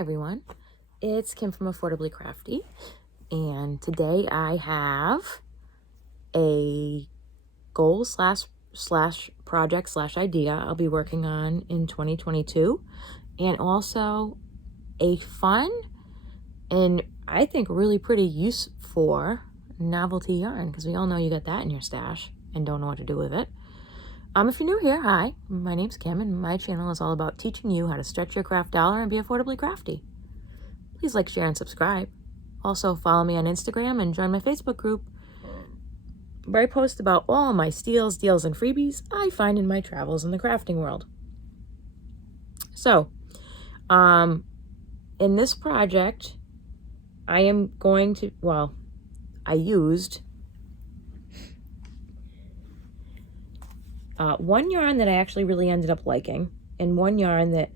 everyone, it's Kim from Affordably Crafty, and today I have a goal slash project slash idea I'll be working on in 2022, and also a fun and I think really pretty use for novelty yarn, because we all know you got that in your stash and don't know what to do with it. If you're new here, hi, my name's Kim, and my channel is all about teaching you how to stretch your craft dollar and be affordably crafty. Please like, share, and subscribe. Also, follow me on Instagram and join my Facebook group, where I post about all my steals, deals, and freebies I find in my travels in the crafting world. So, in this project, I am going to, I used one yarn that I actually really ended up liking, and one yarn that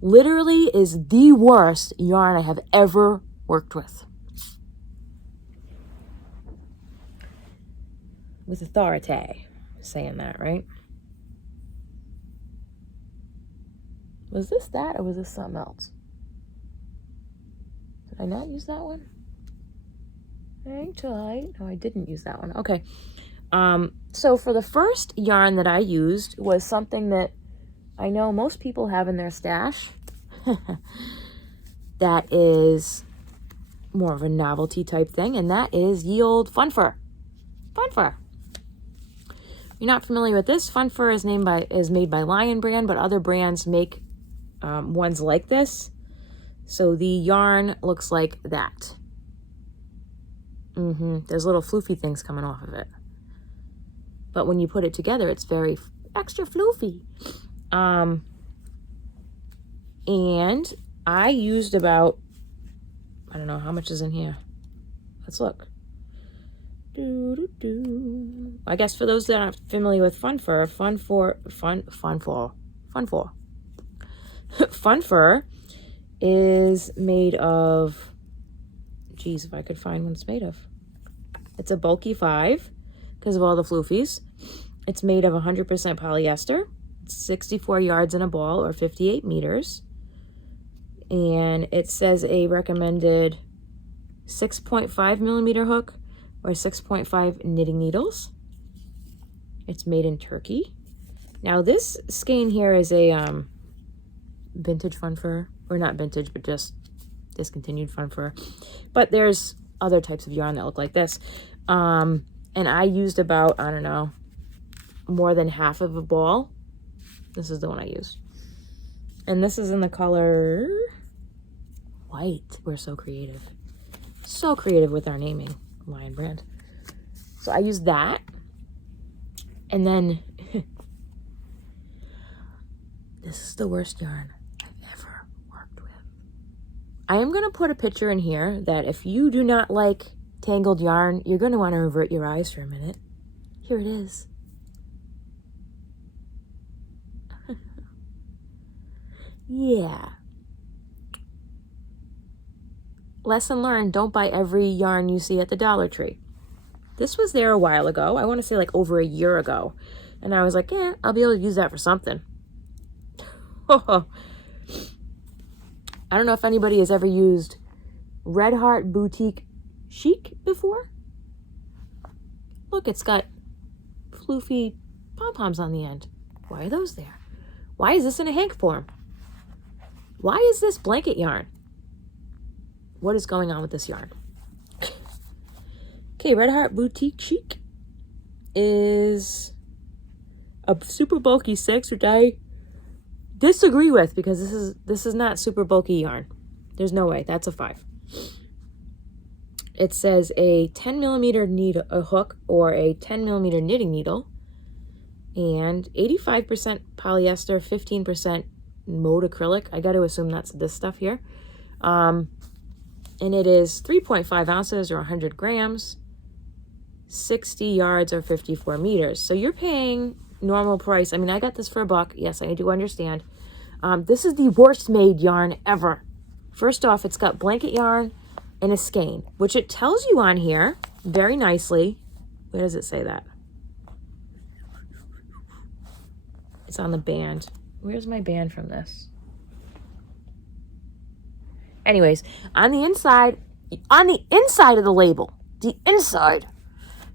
literally is the worst yarn I have ever worked with. With authority, saying that, right? Was this that, or was this something else? Did I not use that one? Hang tight. No, I didn't use that one. Okay. So for the first yarn that I used was something that I know most people have in their stash that is more of a novelty type thing, and that is ye old Fun Fur. Fun Fur. You're not familiar with this? Fun Fur is made by Lion brand, but other brands make ones like this. So the yarn looks like that. There's little floofy things coming off of it. But when you put it together, it's very extra floofy. And I used about, I don't know how much is in here. Let's look. I guess for those that aren't familiar with Fun Fur, Fun Fur is made of, geez, if I could find what it's made of. It's a bulky 5 because of all the floofies. It's made of 100% polyester. It's 64 yards in a ball, or 58 meters. And it says a recommended 6.5 millimeter hook or 6.5 knitting needles. It's made in Turkey. Now this skein here is a vintage Fun Fur, or not vintage, but just discontinued Fun Fur. But there's other types of yarn that look like this. And I used about, I don't know, more than half of a ball. This is the one I used. And this is in the color white. We're so creative. So creative with our naming, Lion brand. So I used that. And then, this is the worst yarn I've ever worked with. I am going to put a picture in here that if you do not like tangled yarn, you're going to want to avert your eyes for a minute. Here it is. Yeah. Lesson learned, don't buy every yarn you see at the Dollar Tree. This was there a while ago. I want to say like over a year ago. And I was like, yeah, I'll be able to use that for something. I don't know if anybody has ever used Red Heart Boutique Chic before. Look, it's got floofy pom-poms on the end. Why are those there? Why is this in a hank form? Why is this blanket yarn? What is going on with this yarn? Okay, Red Heart Boutique Chic is a super bulky 6, which I disagree with, because this is not super bulky yarn. There's no way. That's a 5. It says a 10 millimeter hook or a 10 millimeter knitting needle, and 85% polyester, 15% mode acrylic. I got to assume that's this stuff here. And it is 3.5 ounces or 100 grams, 60 yards or 54 meters. So you're paying normal price. I mean, I got this for $1. Yes, I do understand. This is the worst made yarn ever. First off, it's got blanket yarn and a skein, which it tells you on here very nicely. Where does it say that? It's on the band. Where's my band from this? Anyways, on the inside of the label, the inside,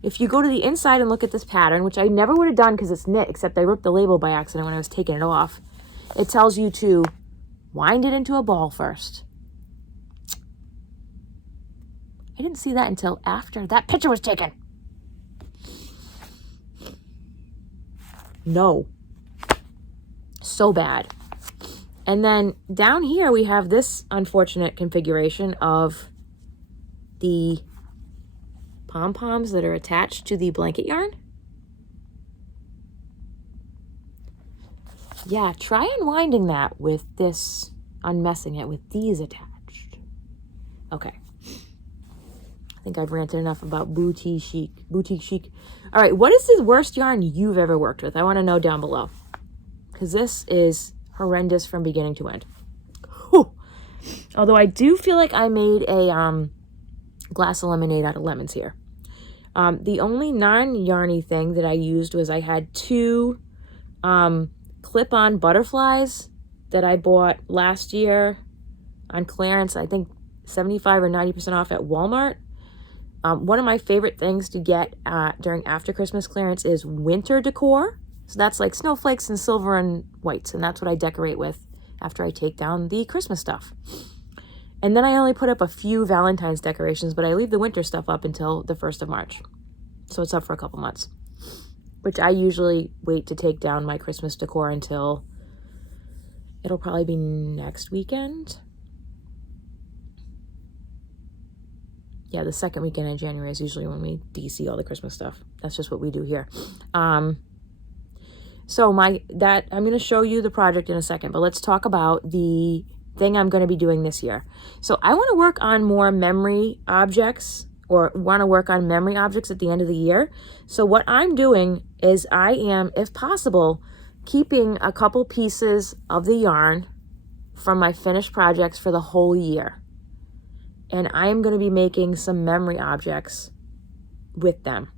if you go to the inside and look at this pattern, which I never would have done because it's knit, except I ripped the label by accident when I was taking it off, it tells you to wind it into a ball first. I didn't see that until after that picture was taken. No. So bad. And then down here we have this unfortunate configuration of the pom-poms that are attached to the blanket yarn. Yeah, try unwinding that with this, unmessing it with these attached. Okay. I think I've ranted enough about boutique chic. All right, what is the worst yarn you've ever worked with? I want to know down below. Because this is horrendous from beginning to end. Whew. Although I do feel like I made a glass of lemonade out of lemons here. The only non-yarny thing that I used was I had two clip-on butterflies that I bought last year on clearance. I think 75 or 90% off at Walmart. One of my favorite things to get during after Christmas clearance is winter decor. So that's like snowflakes and silver and whites. And that's what I decorate with after I take down the Christmas stuff. And then I only put up a few Valentine's decorations, but I leave the winter stuff up until the 1st of March. So it's up for a couple months. Which I usually wait to take down my Christmas decor until it'll probably be next weekend. Yeah, the second weekend in January is usually when we DC all the Christmas stuff. That's just what we do here. So I'm going to show you the project in a second, but let's talk about the thing I'm going to be doing this year. So I want to work on more memory objects, or want to work on memory objects at the end of the year. So what I'm doing is I am, if possible, keeping a couple pieces of the yarn from my finished projects for the whole year. And I am going to be making some memory objects with them.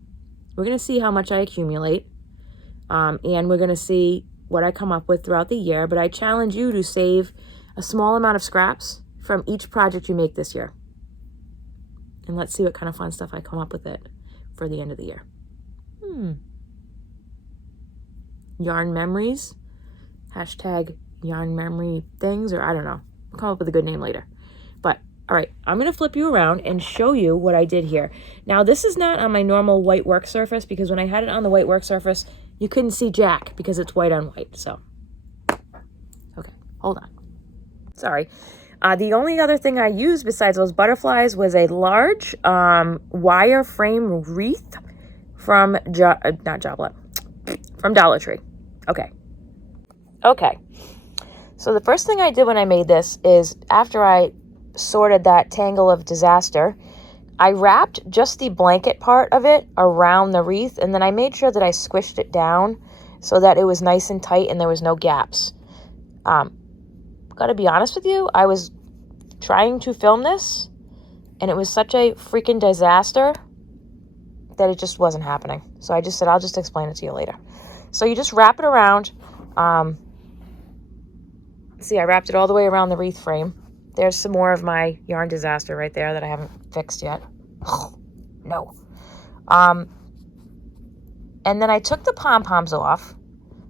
We're going to see how much I accumulate. And we're going to see what I come up with throughout the year. But I challenge you to save a small amount of scraps from each project you make this year. And let's see what kind of fun stuff I come up with it for the end of the year. Yarn memories. Hashtag yarn memory things, or I don't know. I'll come up with a good name later. But all right, I'm going to flip you around and show you what I did here. Now, this is not on my normal white work surface, because when I had it on the white work surface, you couldn't see jack because it's white on white. So, okay, hold on. Sorry. The only other thing I used besides those butterflies was a large wire frame wreath from from Dollar Tree. Okay. So the first thing I did when I made this is, after I sorted that tangle of disaster, I wrapped just the blanket part of it around the wreath, and then I made sure that I squished it down so that it was nice and tight and there was no gaps. Gotta be honest with you, I was trying to film this and it was such a freaking disaster that it just wasn't happening. So I just said, I'll just explain it to you later. So you just wrap it around. See, I wrapped it all the way around the wreath frame. There's some more of my yarn disaster right there that I haven't fixed yet. Oh, no. And then I took the pom-poms off,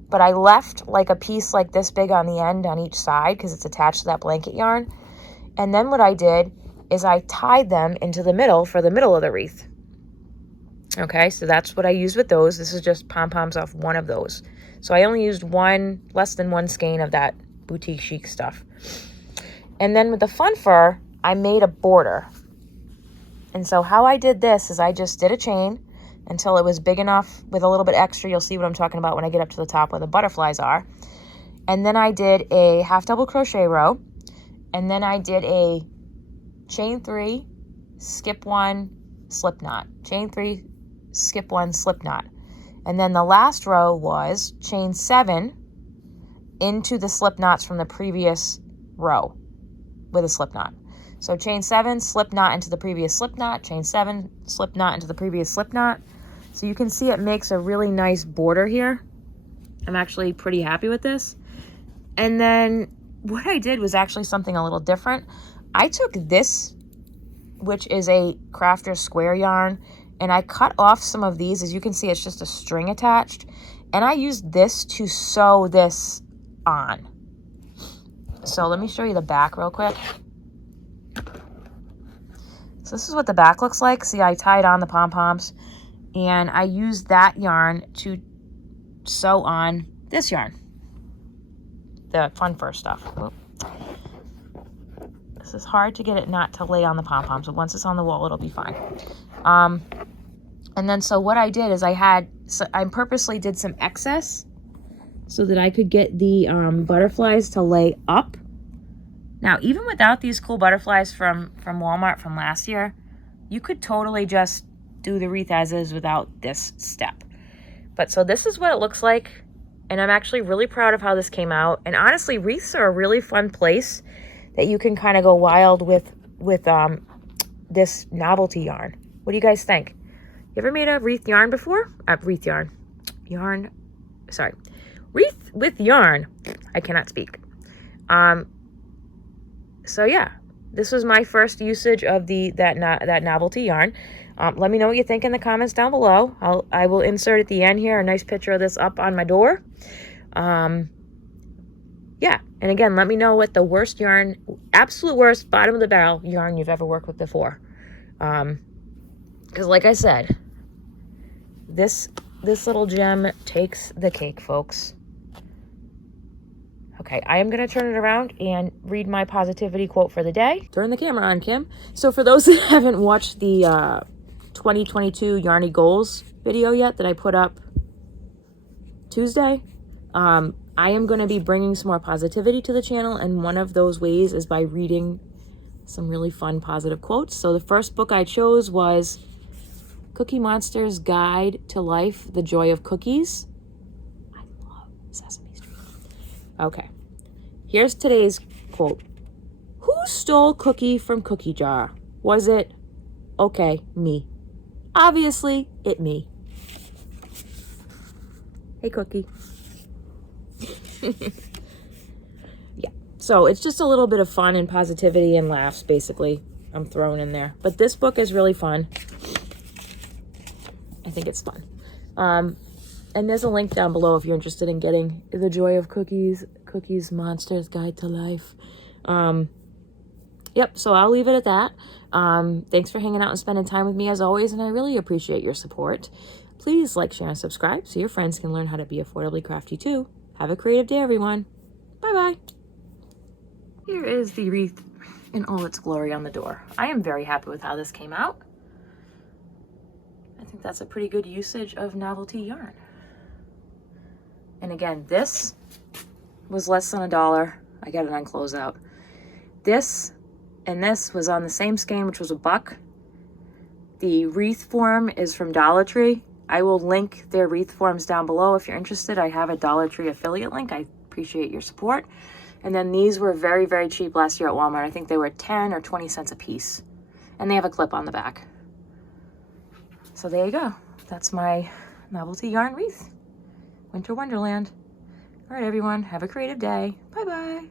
but I left like a piece like this big on the end on each side because it's attached to that blanket yarn. And then what I did is I tied them into the middle for the middle of the wreath. Okay, so that's what I used with those. This is just pom-poms off one of those. So I only used less than one skein of that boutique chic stuff. And then with the fun fur, I made a border. And so how I did this is I just did a chain until it was big enough with a little bit extra. You'll see what I'm talking about when I get up to the top where the butterflies are. And then I did a half double crochet row. And then I did a chain 3, skip 1, slip knot. Chain 3, skip 1, slip knot. And then the last row was chain 7 into the slip knots from the previous row with a slip knot. So chain 7, slip knot into the previous slip knot, chain 7, slip knot into the previous slip knot. So you can see it makes a really nice border here. I'm actually pretty happy with this. And then what I did was actually something a little different. I took this, which is a crafter square yarn, and I cut off some of these. As you can see, it's just a string attached, and I used this to sew this on. So let me show you the back real quick. So this is what the back looks like. See, I tied on the pom-poms, and I used that yarn to sew on this yarn, the fun fur stuff. Oop. This is hard to get it not to lay on the pom-poms, but once it's on the wall, it'll be fine. And then so what I did is I purposely did some excess so that I could get the butterflies to lay up. Now, even without these cool butterflies from Walmart from last year, you could totally just do the wreath as is without this step. But so this is what it looks like, and I'm actually really proud of how this came out. And honestly, wreaths are a really fun place that you can kind of go wild with this novelty yarn. What do you guys think? You ever made a wreath yarn before? Wreath with yarn. I cannot speak. So yeah, this was my first usage of that novelty yarn. Let me know what you think in the comments down below. I will insert at the end here a nice picture of this up on my door. Yeah, and again, let me know what the worst yarn, absolute worst, bottom of the barrel yarn you've ever worked with before. Because like I said, this little gem takes the cake, folks. Okay, I am going to turn it around and read my positivity quote for the day. Turn the camera on, Kim. So for those that haven't watched the 2022 Yarnie Goals video yet that I put up Tuesday, I am going to be bringing some more positivity to the channel, and one of those ways is by reading some really fun positive quotes. So the first book I chose was Cookie Monster's Guide to Life, The Joy of Cookies. I love Sesame Street. Okay, here's today's quote. Who stole Cookie from Cookie Jar? Was it, okay, me. Obviously, it me. Hey, Cookie. Yeah, so it's just a little bit of fun and positivity and laughs, basically, I'm throwing in there. But this book is really fun. I think it's fun. And there's a link down below if you're interested in getting The Joy of Cookies, Cookie Monster's Guide to Life. Yep, so I'll leave it at that. Thanks for hanging out and spending time with me as always, and I really appreciate your support. Please like, share, and subscribe so your friends can learn how to be affordably crafty too. Have a creative day, everyone. Bye-bye. Here is the wreath in all its glory on the door. I am very happy with how this came out. I think that's a pretty good usage of novelty yarn. And again, this was less than $1. I got it on closeout. This and this was on the same skein, which was $1. The wreath form is from Dollar Tree. I will link their wreath forms down below if you're interested. I have a Dollar Tree affiliate link. I appreciate your support. And then these were very, very cheap last year at Walmart. I think they were 10 or 20 cents a piece. And they have a clip on the back. So there you go. That's my novelty yarn wreath. Winter Wonderland. All right, everyone. Have a creative day. Bye-bye.